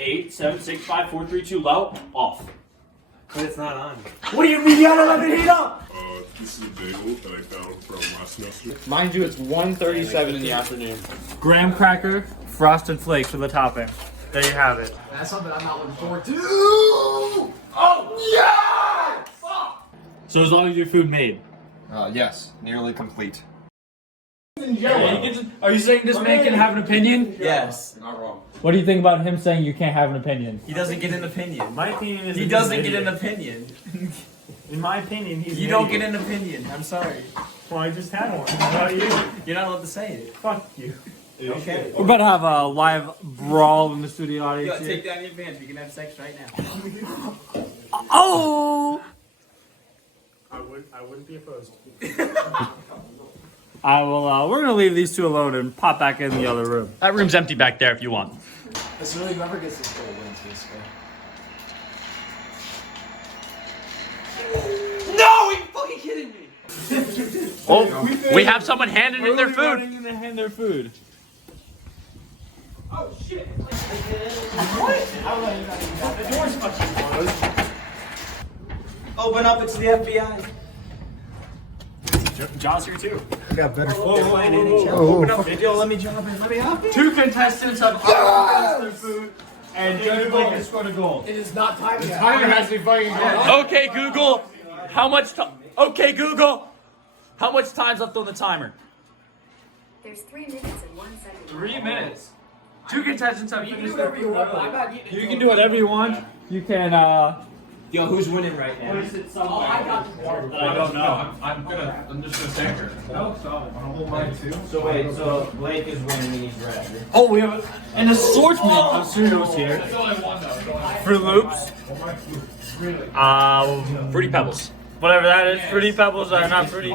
8, 7, 6, 5, 4, 3, 2, low, off. But it's not on. What do you mean you gotta let me heat up? This is a bagel that I found from last semester. Mind you, it's 1:37 in the afternoon. Graham cracker, frosted flakes with a topping. There you have it. That's something I'm not looking forward to. Oh, yeah! So as long as your food made. Yes, nearly complete. Are you saying this man can have an opinion? Yes. Not wrong. What do you think about him saying you can't have an opinion? He doesn't get an opinion. My opinion is He doesn't get an opinion. In my opinion, he's You don't get an opinion. I'm sorry. Well, I just had one. How are you? You're not allowed to say it. Fuck you. Okay. We're about to have a live brawl in the studio You audience gotta here. take down your pants. We can have sex right now. Oh! I wouldn't be opposed. I will, we're gonna leave these two alone and pop back in the other room. That room's empty back there if you want. It's really whoever gets this goal wins, basically. No, are you fucking kidding me? Oh, we have someone handing in their food. In to hand their food. Oh shit. The door's fucking closed. Open up, it's the FBI. John's here too. I got better. Open up, yo, let me jump in. Let me help you. Two contestants have offered their food, and Judge Blake has scored a goal. It is not time yet. Timer has to be fucking going. Okay, Google, how much time? Okay, Google, how much time's left on the timer? There's 3 minutes and 1 second. 3 minutes. Two contestants have finished their Whatever you food. want, but I'm not eating You it. can do whatever you want. You can Yo, who's winning right now? place it somewhere. I got the water. that I don't know. I'm just gonna stand here. So wait, so Blake is winning and he's red. Oh, we have an assortment of cereals here. That's all I want though. Fruit Loops. Fruity Pebbles. Whatever that is. Fruity Pebbles are not fruity.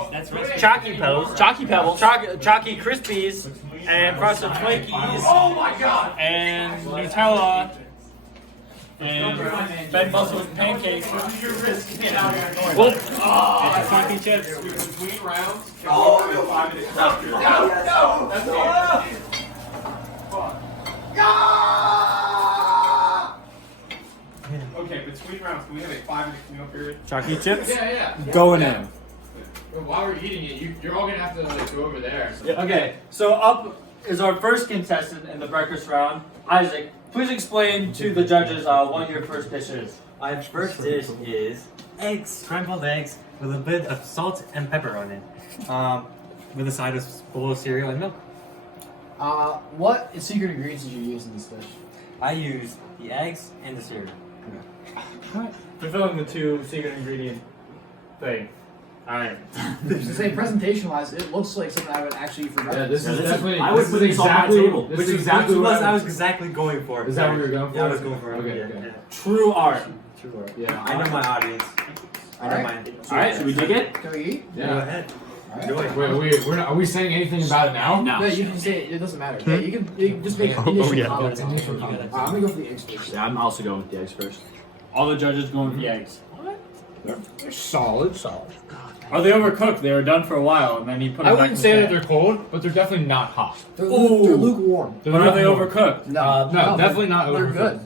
Chalky Pebbles. Chalky Pebbles. Chalky Krispies. And Frosted Flakies. Oh my god! And Nutella. And Ben Buzzard's pancakes. Whoop. It's Chalky chips. Between rounds. Okay, between rounds, can we have a 5-minute cleanup period? Chalky chips. Yeah. Going in. While we're eating it, you're all gonna have to like go over there. So. Okay, so up is our first contestant in the breakfast round. Isaac, please explain to the judges what your first dish is. My first dish is eggs, scrambled eggs with a bit of salt and pepper on it, with a side of bowl of cereal and milk. What secret ingredients did you use in this dish? I use the eggs and the cereal. Fulfilling the two secret ingredient thing. Alright. To say presentation-wise, it looks like something I would actually forget. Yeah, this is definitely. I would this put is these on my exactly. table. This Which is exactly what I was exactly going for. Is that what you were going for? Yeah, I was going for it. Okay, Yeah, okay. yeah. True art. Sure. Yeah. I know my audience. I know Alright. mine. Alright, should we dig it? Can we eat? Go Yeah. ahead. Wait, we're not, are we saying anything about it now? No. Yeah, you can say it. It doesn't matter. Yeah, you can just make initial comments. on it. Initial comments. I'm gonna go for the eggs first. Yeah, I'm also going with the eggs first. All the judges going with the eggs. They're solid. Are they overcooked? They were done for a while, and then you put them I back wouldn't in say the that pan. they're cold, but they're definitely not hot. They're, Ooh. they're lukewarm. They're But are they lukewarm. overcooked? No, definitely not They're overcooked. good.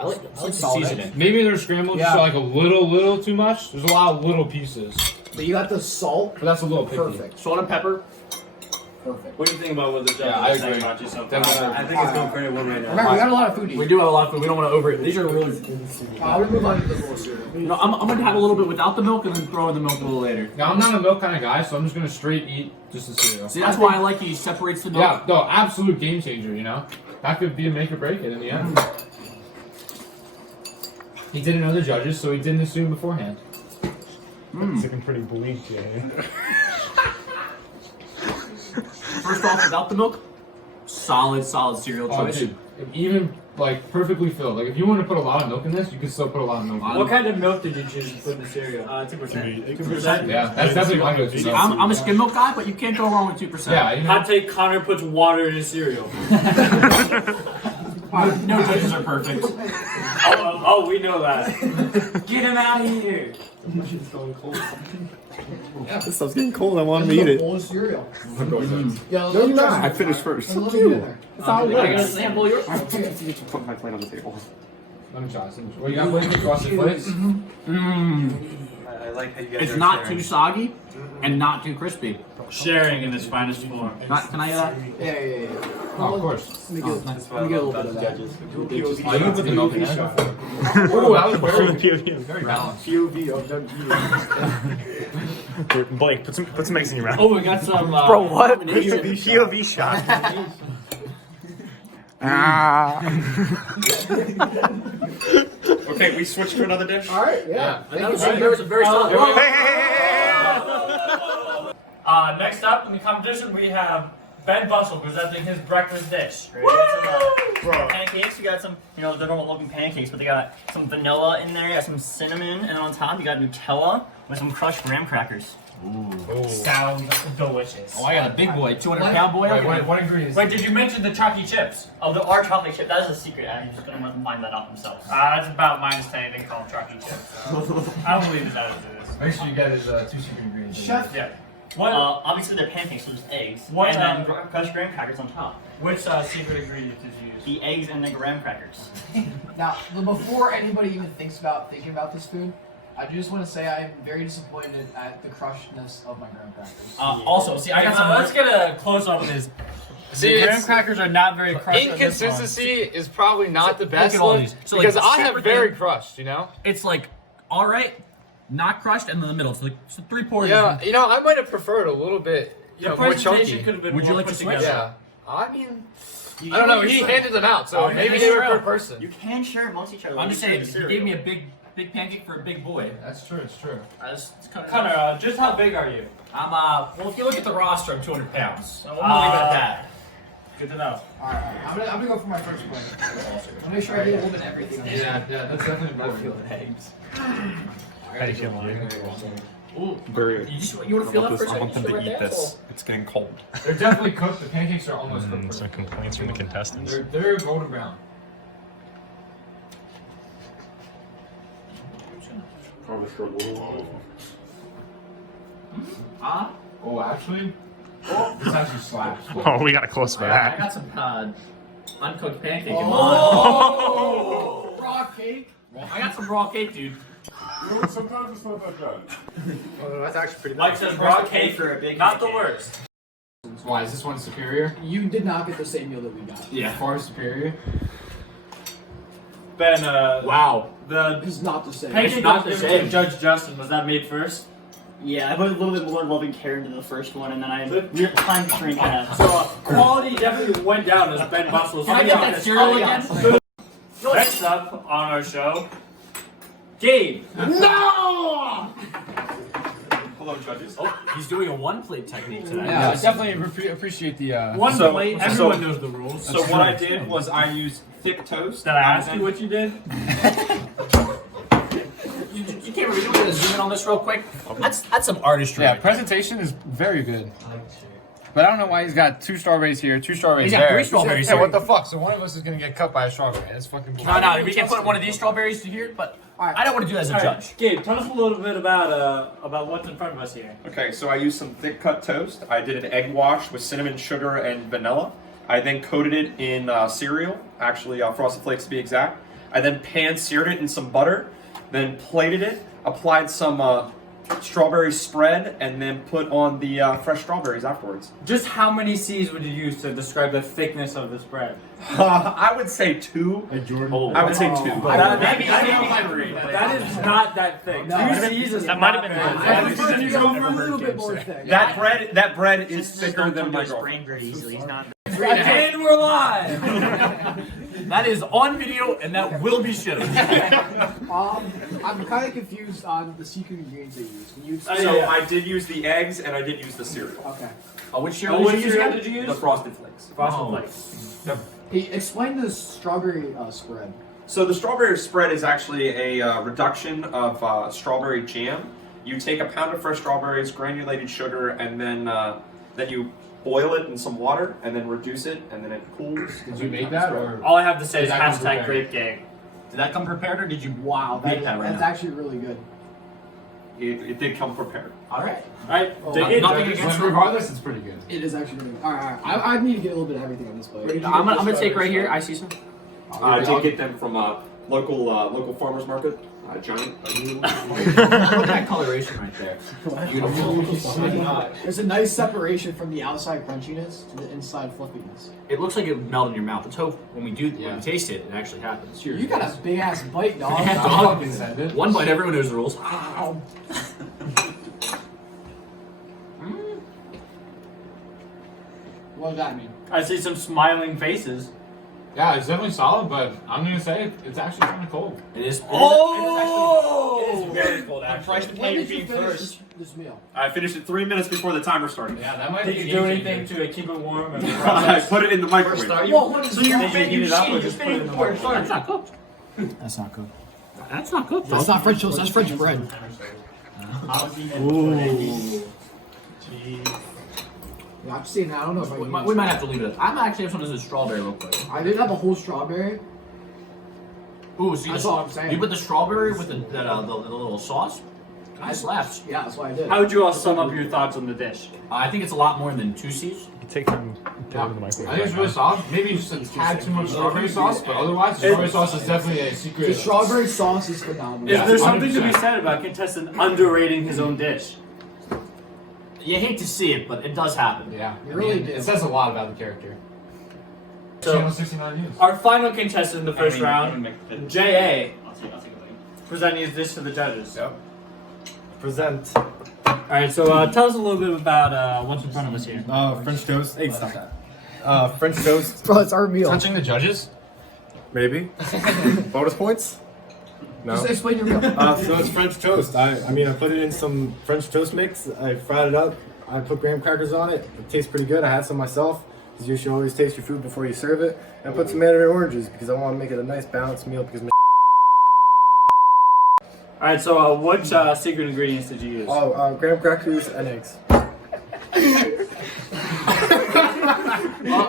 I like the seasoning. Maybe they're scrambled just Yeah. like a little too much. There's a lot of little pieces, But you got the salt. but that's a little picky. Perfect. Salt and pepper. Perfect. What do you think about what the judges Yeah, I are saying agree. about you so far? Definitely. I think it's going pretty well right now. Remember, we got a lot of food to eat. We do have a lot of food. We don't want to overeat. These are really. We're gonna move on to the bowl cereal. No, I'm gonna have a little bit without the milk and then throw in the milk a little later. Now I'm not a milk kind of guy, so I'm just gonna straight eat just the cereal. See, that's why I like he separates the milk. Yeah, no, absolute game changer. You know, that could be a make or break it in the end. He didn't know the judges, so he didn't assume beforehand. It's looking pretty bleak, yeah. First off, without the milk, solid cereal Oh, choice. dude, even like perfectly filled. Like if you want to put a lot of milk in this, you could still put a lot of milk in it. What kind of milk did you choose to put in the cereal? 2%. 2%? Yeah, that's definitely my go-to. See, I'm a skim milk guy, but you can't go wrong with 2%. Yeah, you know, Hot take: Connor puts water in his cereal. No judges are perfect. Oh, we know that. Get him out of here. This stuff's getting cold. I want to eat it. Bowl of cereal. No, You're not. I finished first. Let me get in there. That's how it works. Sample your. I forget to put my plate on the table. Let me try. Well, you got Blake Frosted Flakes? I like how you guys It's are not sharing. too soggy and not too crispy. Sharing in its finest form. Can I have that? Yeah. Oh, of course. Let me get, That's let me get a little bit of that. Oh, you put the milk in there? Oh, that was very balanced. POV of them eating. Blake, put some eggs in your mouth. Oh, we got some. Bro, what? POV shot. Okay, we switched to another dish. All right, yeah. That was a very solid. Next up in the competition, we have Ben Bustle presenting his breakfast dish. We got some pancakes. We got some, the normal looking pancakes, but they got some vanilla in there. You got some cinnamon, and then on top you got Nutella with some crushed graham crackers. Sounds delicious. Oh, I got a big boy, 200-pound boy. What ingredients? Wait, did you mention the chalky chips? Oh, there are chocolate chip. That is a secret. I'm just gonna let them find that out themselves. That's about minus 10. They call them chalky chips. So I don't believe that it is. Make sure you get his 2 secret ingredients. Chef, Yeah. What? Obviously they're pancakes, so just eggs, What, and then crushed graham crackers on top. Which secret ingredient did you use? The eggs and the graham crackers. now, before anybody even thinking about this food, I just want to say I am very disappointed at the crushedness of my graham crackers. Also, see, I got some. Let's get a close up of this. See, The graham it's- crackers are not very crushed. on this one. Inconsistency is probably not the best at all look, these. So, like, because I have separate very thing- crushed, you know? It's like, all right, not crushed, and then the middle. So, so 3 portions. Yeah, I might have preferred a little bit Your more presentation chunky. could have been Would you more like to put switch? together. Yeah. I mean, I don't know. He handed them out, so Oh, maybe yeah, they were true. per person. You can share amongst each other. I'm just saying, Cereal. you gave me a big pancake for a big boy. That's true. It's true. That's kind Connor, just how big are you? I'm well, if you look at the roster, I'm 200 pounds. So I'm gonna leave it at that. Good to know. All right, I'm gonna go for my first plate. I'll make sure I get a little bit of everything. on this. Yeah, that's definitely important. eggs. How do you feel, man? Ooh, Very. you want to feel that first? I want them to eat this. It's getting cold. They're definitely cooked. The pancakes are almost cooked. Some complaints from the contestants. They're golden brown. Oh, actually? This actually slaps. Oh, we got a close for I that. got some uncooked pancake. Oh, raw cake. I got some raw cake, dude. Sometimes it's not that bad. Oh, that's actually pretty Mike says raw cake for a big not the pancake. worst. Why is this one superior? You did not get the same meal that we got. Yeah. Far superior. Ben, Wow. the It's not the same. pancake not that was the given to same. Judge Justin, was that made first? Yeah, I put a little bit more loving care into the first one, and then we time constraint kind of. So quality definitely went down as Ben Bustle's. Can I get that cereal again? Next up on our show, Gabe. No! Hello, judges. Oh, he's doing a one-plate technique today. Yeah, I definitely appreciate the. One So- plate, so- everyone knows the rules. So what I did was I used thick toast. Did I ask you what you did? You can't really do it. Zoom in on this real quick. That's some artistry. Yeah, presentation is very good. But I don't know why he's got 2 strawberries here, 2 strawberries He's got there. 3 strawberries Yeah, here. what the fuck? So one of us is gonna get cut by a strawberry. That's fucking bullshit. No, we can put one of these strawberries to here, but I don't want to do that as a judge. Gabe, tell us a little bit about what's in front of us here. Okay, so I used some thick cut toast. I did an egg wash with cinnamon, sugar, and vanilla. I then coated it in cereal, actually Frosted Flakes to be exact. I then pan-seared it in some butter, then plated it, applied some strawberry spread, and then put on the fresh strawberries afterwards. Just how many C's would you use to describe the thickness of this bread? I would say 2. I would say 2. Maybe that is not that thick. No. 2 C's is That not might have been very one. thick. I prefer to go for a little bit more thick. That bread is thicker than my girlfriend. brain very easily. He's not. And we're live! That is on video, and that will be shown. I'm kind of confused on the secret ingredients they use. Can you So Yeah. I did use the eggs and I did use the cereal. Okay. Which Oh, cereal what did you use cereal again? did you use? The Frosted Flakes. Frosted Flakes. Hey, explain the strawberry spread. So the strawberry spread is actually a reduction of strawberry jam. You take a pound of fresh strawberries, granulated sugar, and then you boil it in some water, and then reduce it, and then it cools. Did you make that or? All I have to say is Is that hashtag good? grape gang. Did that come prepared or did you Wow, make that right that's now? actually really good. It did come prepared. All right. Alright, Oh, dig in, nothing judges. against- Regardless, it's pretty good. It is actually really good. Alright. I need to get a little bit of everything on this plate. I'm gonna take right here. I see some. I did get them from a local farmers market. Giant. Look at that coloration right there. Beautiful. There's a nice separation from the outside crunchiness to the inside fluffiness. It looks like it would melt in your mouth. Let's hope when we taste it, it actually happens. You got a big ass bite, dog. Yeah, dog. One bite, everyone knows the rules. What does that mean? I see some smiling faces. Yeah, it's definitely solid, but I'm gonna say it's actually kind of cold. It is. Oh! It is very cold, I'm actually. priced to When pay did you being finish first. this meal? I finished it 3 minutes before the timer started. Yeah, that might Did be. you do anything to keep it warm? And I put it in the microwave. Well, what is So you're that? did you heat it up or just put it in the microwave? That's not cooked. That's not good. That's not cooked. That's not French toast. That's French bread. Yeah, I'm seeing that. I don't know if I can We might have to leave it. I'm actually have some of this strawberry real quick. I didn't have a whole strawberry. Ooh, see That's the, all I'm saying. You put the strawberry with the little sauce. Kind of slaps. Yeah, that's what I did. How would you all sum up your thoughts on the dish? I think it's a lot more than 2 C's. Take them, put them in the microwave. I think it's really solid. Maybe just a tad too much strawberry sauce, but otherwise, the strawberry sauce is definitely a secret. The strawberry sauce is phenomenal. Is Yeah, there something to be 100%. said about contestant underrating his own dish? You hate to see it, but it does happen. Yeah, You really do. It says a lot about the character. So- Channel 69 News. Our final contestant in the first round, J.A., I'll take it. presenting his dish to the judges. Yep. Present. Alright, so tell us a little bit about what's in front of us here. French toast. Hey, stop that. French toast. Bro, it's our meal. Touching the judges? Maybe. Bonus points? No. Just explain your meal. So it's French toast. I put it in some French toast mix. I fried it up. I put graham crackers on it. It tastes pretty good. I had some myself, because you should always taste your food before you serve it. And I put some mandarin oranges because I want to make it a nice balanced meal. Because Alright, so what secret ingredients did you use? graham crackers and eggs.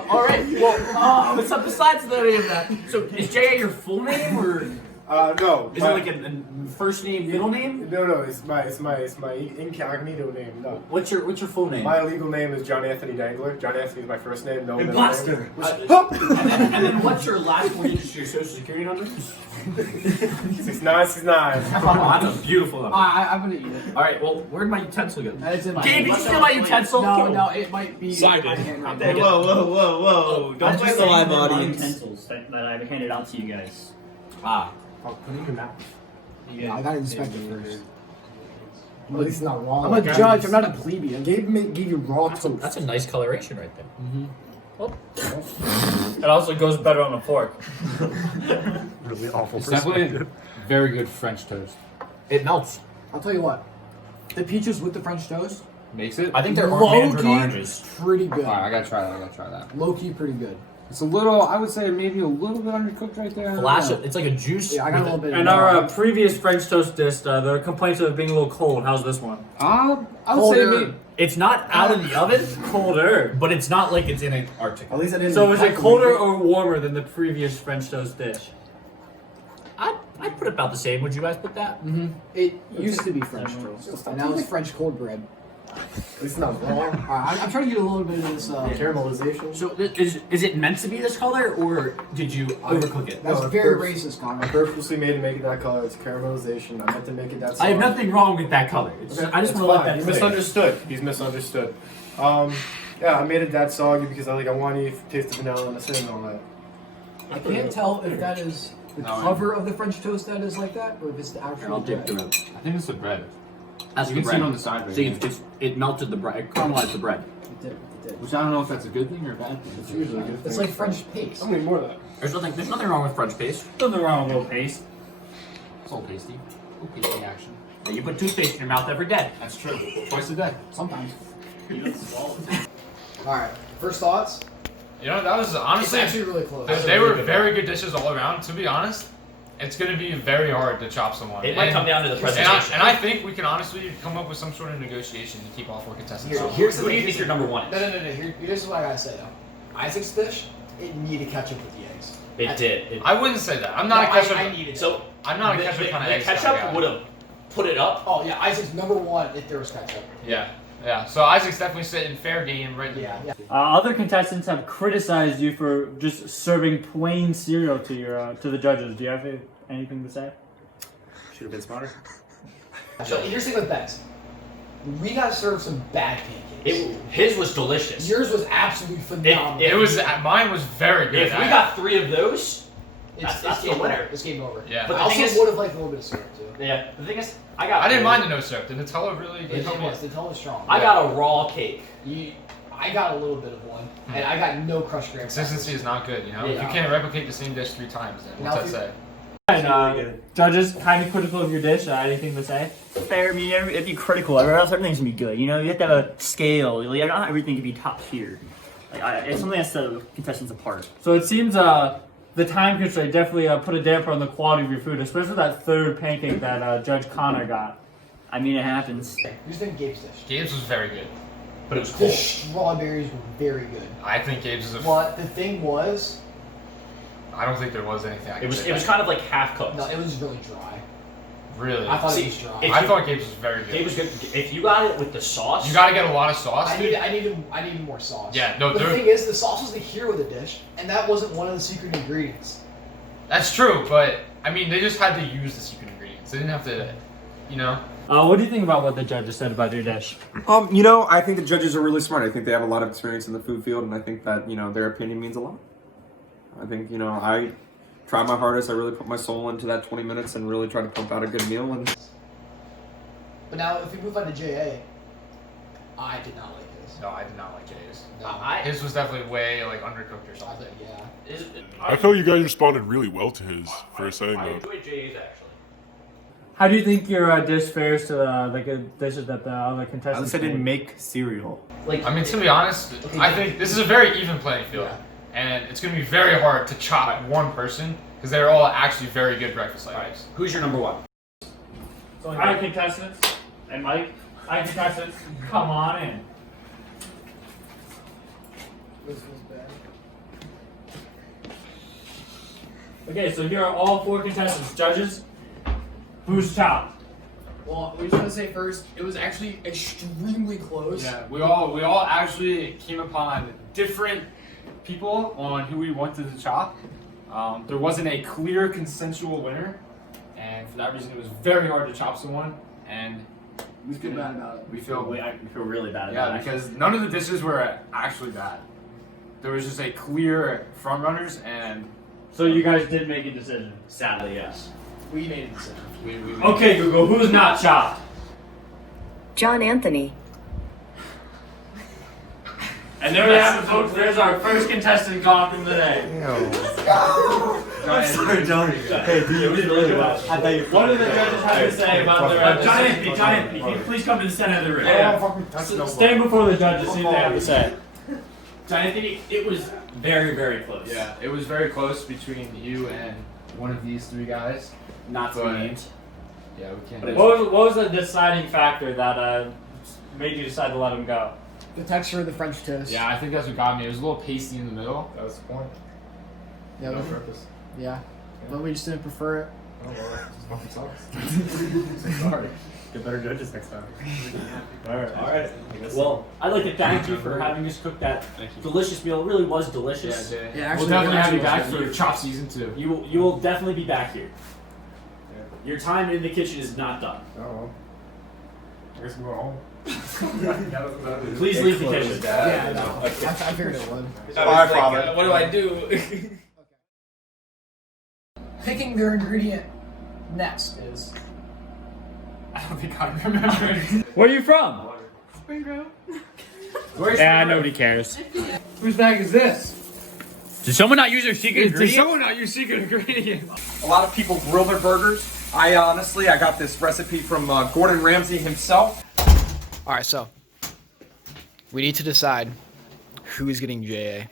All right. Well, so besides any of that, so is J.A. your full name or No. is it like a first name, middle name? No. It's my incognito name. No. What's your full name? My legal name is John Anthony Dangler. John Anthony is my first name. No. Imposter. And then what's your last 4 digits of your social security number? 6969. That's a beautiful number. I'm gonna eat it. All right. Well, where'd my utensil go? It's in my Gabe, hand. did you steal my utensil? No, it might be Side in my it. hand right Dang now. it. Whoa. Don't play the live audience. Utensils that I've handed out to you guys. Oh, put it in your mouth. Yeah, I gotta inspect it first. At least it's not raw. I'm a judge. I'm not a plebeian. Gabe gave you raw toast. That's a nice coloration right there. It also goes better on a fork. Really awful. It's definitely very good French toast. It melts. I'll tell you what. The peaches with the French toast, Makes it? I think they're low mandarin key, oranges. pretty good. Alright, I gotta try that. Low key, pretty good. It's a little, I would say maybe a little bit undercooked right there. Flash it. It's like a juice. Yeah, I got a little bit. And our previous French toast dish, there were complaints of it being a little cold. How's this one? I would say Colder. maybe. It's not out of the oven, Colder. but it's not like it's in an Arctic. At least I didn't. So is it colder or warmer than the previous French toast dish? I'd put it about the same. Would you guys put that? It used to be French toast, and now it's French cold bread. At least it's not raw. I'm trying to get a little bit of this. Caramelization. So is it meant to be this color, or did you overcook it? That's No, very first- racist, I Connor. purposely made it make it that color. It's caramelization. I meant to make it that. I have solid. nothing wrong with that color. It's just, I just It's want to let fine. that He sit. misunderstood. He's misunderstood. Yeah, I made it that soggy because I want you to taste the vanilla and the cinnamon on that. I can't tell if that is the cover of the French toast that is like that, or if it's the actual I'll dig bread. through it. I think it's the bread. That's You the can see bread. it on the side right See, here. it melted the bread. It caramelized the bread. It did. Which I don't know if that's a good thing or a bad thing. It's usually a good It's thing. like French paste. I'm gonna need more of that. There's nothing wrong with French paste. Nothing wrong with a little paste. It's all tasty. Oh, tasty action. Yeah, you put toothpaste in your mouth every day. That's true. Twice a day. Sometimes. All right. First thoughts. You know, that was It's honestly, actually really close. they were very good dishes all around. To be honest, it's going to be very hard to chop someone. It might come down to the and presentation. I think we can honestly come up with some sort of negotiation to keep all 4 contestants. Here, on. here's the Who do you thing. think your number one No. is? Here, this is what I gotta say though. Isaac's dish, it needed ketchup with the eggs. It did. I wouldn't say that. I'm not a ketchup. I needed it. So I'm not a ketchup kind of the eggs kind of ketchup guy. would have put it up. Oh yeah, Isaac's number one if there was ketchup. Yeah. Yeah. So Isaac's definitely sitting fair game right Yeah. there. Yeah. Other contestants have criticized you for just serving plain cereal to your to the judges. Do you have anything to say? Should have been smarter. So here's the thing with Ben's. We got served some bad pancakes. His was delicious. Yours was absolutely phenomenal. It was. Mine was very good. If we got 3 of those, that's the game winner. over. It's game over. Yeah. But But I the thing also is- would have liked a little bit of syrup too. Yeah. The thing is, I got. I didn't mind the no syrup. The Nutella really. The Nutella was strong. I got a raw cake. I got a little bit of one, and I got no crushed graham. Consistency is not good. You know. Yeah. If you can't replicate the same dish 3 times, then what's Now that if say? And judges, kind of critical of your dish. Anything to say? Fair, I mean, it'd be critical. Or else everything's gonna be good. You know, you have to have a scale. Like, not everything can be top tier. Like, it's something that sets the contestants apart. So it seems the time constraint definitely put a damper on the quality of your food, especially that third pancake that Judge Connor got. I mean, it happens. Who's think Gabe's dish? Gabe's was very good. But it was The cold. strawberries were very good. I think Gabe's is a. But the thing was, I don't think there was anything. I It could was say it was about kind of like half cooked. no, it was really dry. Really. I thought See, it was dry. if I you- thought Gabe's was very good. It was good. If you got it with the sauce, You gotta get a lot of sauce, I dude. needed more sauce. Yeah, no, But the there- thing is, the sauce was the hero of the dish, and that wasn't one of the secret ingredients. That's true, but I mean, they just had to use the secret ingredients. They didn't have to, you know. What do you think about what the judges said about your dish? You know, I think the judges are really smart. I think they have a lot of experience in the food field, and I think that, you know, their opinion means a lot. I think, you know, I try my hardest. I really put my soul into that 20 minutes and really try to pump out a good meal. And But now, if we move on to JA, I did not like his. No, I did not like Jay's. No, His was definitely way like undercooked or I something. thought, yeah. I felt you guys responded really well to his for saying I that. enjoyed JA's actually. How do you think your dish fares to the good dishes that the other At contestants least I didn't made? make cereal. Like, I mean, to be honest, Okay, I yeah. think this is a very even playing field, and it's gonna be very hard to chop one person because they're all actually very good breakfast items. Who's your number 1? Alright, contestants. And Mike? Alright, contestants, come on in. This was bad. Okay, so here are all 4 contestants. Judges, who's top? Well, we just want to say first, it was actually extremely close. Yeah, we all actually came upon different people on who we wanted to chop. There wasn't a clear consensual winner, and for that reason, it was very hard to chop someone. And We feel bad about it. we feel I feel really bad yeah, about it. because none of the dishes were actually bad. There was just a clear front runners, and So you guys did make a decision. Sadly, yes. We made a decision. we Okay, Google, who's not chopped? John Anthony. And there we have it, folks. There's our first contestant gone from the day. I'm sorry, Johnny. Hey, dude, you did really well. I thought you. What do the judges have to say about their John Anthony, can you please come to the center of the ring? Stand before the judges, see what they have to say. John Anthony, it was very, very close. yeah, it was very close between you and one of these 3 guys. Not to be But- named. Yeah, we can't. But What was the deciding factor that made you decide to let him go? The texture of the French toast. Yeah, I think that's what got me. It was a little pasty in the middle. That was the point. Yeah, No we- purpose. yeah. But we just didn't prefer it. Oh, well, just sucks. Sorry. Get better judges next time. Alright. Well, I'd like to thank you for having us cook that delicious meal. It really was delicious. Yeah, Yeah, we'll actually, definitely have you it back actually for chop season 2. You will definitely be back here. Your time in the kitchen is not done. Oh, well. I guess I'm going home. Please leave the kitchen. Yeah, no. I figured it would. Bye, Father. What do I do? Picking their ingredient next is. I don't think I remember. Where are you from? Where's Yeah, nobody cares. Whose bag is this? Did someone not use their secret Did ingredient? someone not use secret ingredient? A lot of people grill their burgers. I got this recipe from Gordon Ramsay himself. Alright, so. We need to decide who is getting JA.